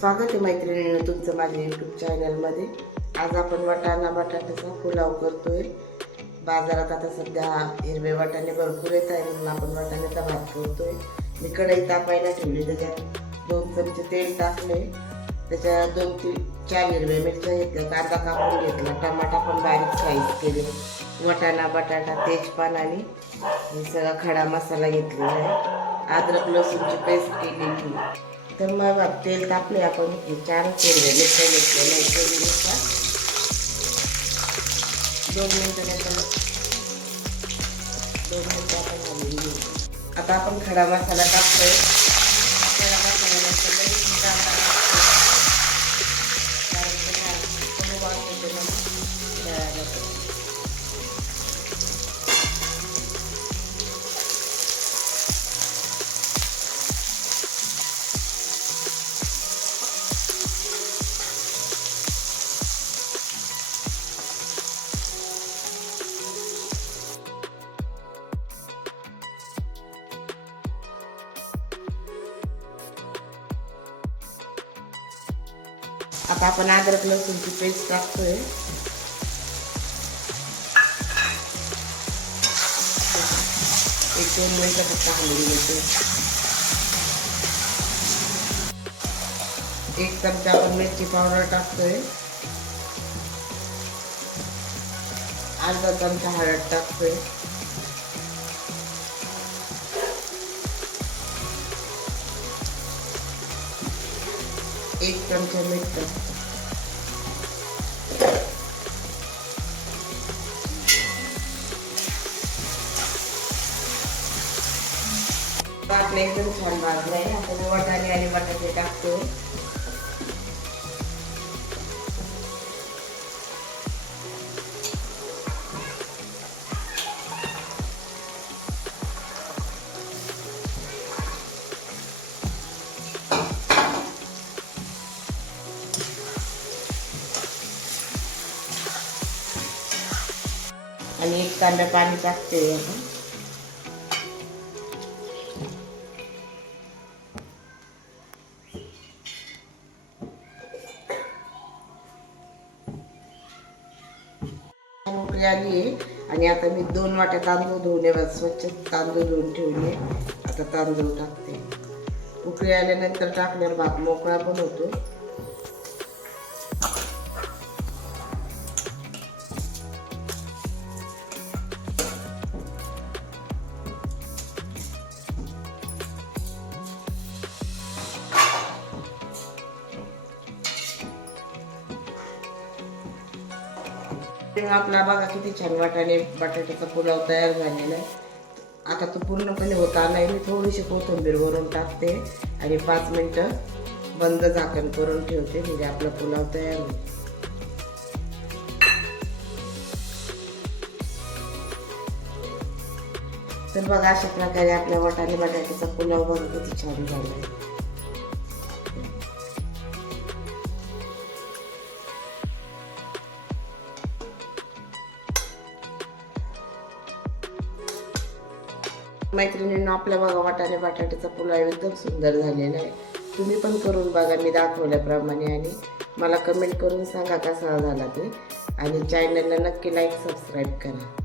स्वागत आहे मैत्रिणीनं तुमचं माझ्या यूट्यूब चॅनलमध्ये आज आपण वाटाणा बटाट्याचा पुलाव करतोय. बाजारात आता सध्या हिरवे वाटाणे भरपूर येत आहे म्हणून आपण वाटाण्याचा भात करतोय. मी कढई तापायला ठेवली त्याच्यात दोन चमचे तेल टाकले. त्याच्या दोन तीन चार हिरव्या मिरच्या घेतल्या कांदा कापून घेतला. टमाटा पण बारीक साईज केले. वाटाणा बटाटा तेजपान आणि हे सगळा खडा मसाला घेतलेला आहे. अद्रक लसूणची पेस्ट केलेली. तर मग तेल तापले आपण हे चार हिरव्या मिरच्या घेतलेल्या आहेत. चवीनुसार. दोन मिनटं दोन मिनटं आपण घालून घेऊ. आता आपण खडा मसाला टाकतोय. खडा मसाला आता आपण अद्रक लसूणची पेस्ट टाकतोय. एक दोन मिनिटं फक्त हलवून घेतो. एक चमचा आपण मिरची पावडर टाकतोय. अर्धा चमचा हळद टाकतोय. एक चमचा मीठ टाकतो वाटणं एकदम छान भाजलाय. आपण वाटाणे आणि बटाटे टाकतो. आणि एक कांदा पाणी टाकते. आपण मोकळी आली. आहे आणि आता मी दोन वाट्या तांदूळ धुवले स्वच्छ तांदूळ धुवून ठेवले. आता तांदूळ टाकते. उकळी आल्यानंतर टाकल्यावर भात मोकळा पण होतो. तेव्हा आपला बघा किती छान वाटाणे बटाट्याचा पुलाव तयार झालेला आहे. आता तो पूर्णपणे होत. नाही मी थोडीशी कोथिंबीर वरून टाकते आणि पाच मिनटं बंद झाकण करून ठेवते. म्हणजे आपला पुलाव तयार होईल. तर बघा अशा प्रकारे आपल्या वाटाणे बटाट्याचा पुलाव बघा किती छान झाला आहे. मैत्रिणींना आपल्या बघा वाटाणे बटाट्याचा पुलाव एकदम सुंदर झालेला आहे. तुम्ही पण करून बघा मी दाखवल्याप्रमाणे. आणि मला कमेंट करून सांगा कसा झाला ते. आणि चॅनलला नक्की लाईक सबस्क्राईब करा.